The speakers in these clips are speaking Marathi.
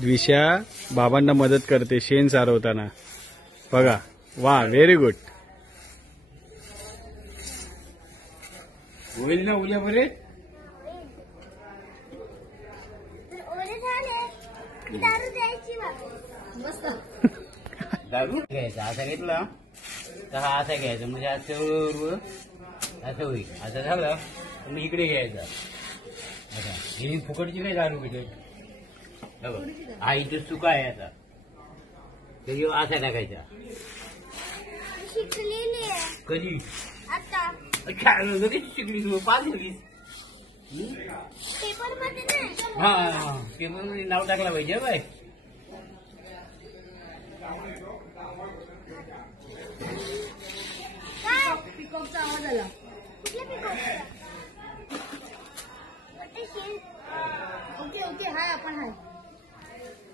द्विषा बाबांना मदत करते शेण सारवताना बघा. वा व्हेरी गुड. होईल ना उद्या बरे. दारू घ्यायचा असा घेतला तर हा असा घ्यायचा म्हणजे असं असं होईल. असं झालं तर मग इकडे घ्यायचा असा. ही फुकटची नाही दारू भेटत. हा इथे चुका आहे आता तरी असा टाकायचा. कधी लगेच शिकली तू 5 लगेच. हा पेपर मध्ये नाव टाकला पाहिजे बाय. पिकॉकचा आवाज आला. ओके ओके हाय आपण हाय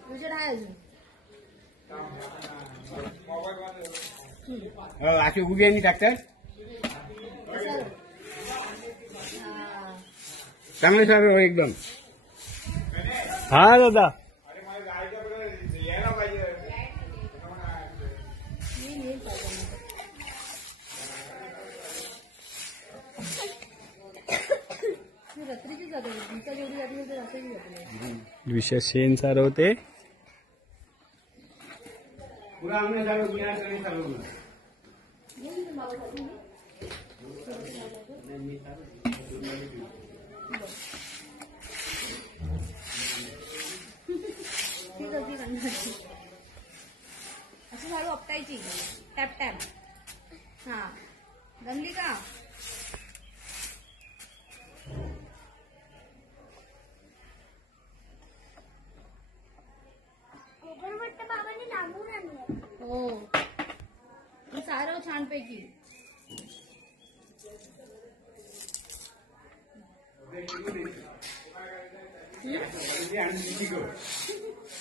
तुझ्या हाय अजून. असे उभी आणि टाकतात चांगले सर एकदम. हा दादा रात्रीची जाते दिवसा जेवढी जाते तेवढी रात्रीची जाते. द्विषा शेण सारवते. पुरा आम्ही झालं गुन्हा चालू. अशी झाडू आपटायची टॅप टॅप. हा जमली का. हो सारव छानपैकी.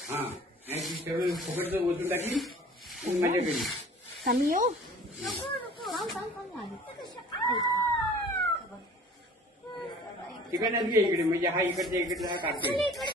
हा फुकटचं ओतून टाकली माझ्या घरी. आम्ही येऊ तिकडे इकडे म्हणजे हा इकडच्या इकडे हा काढतो.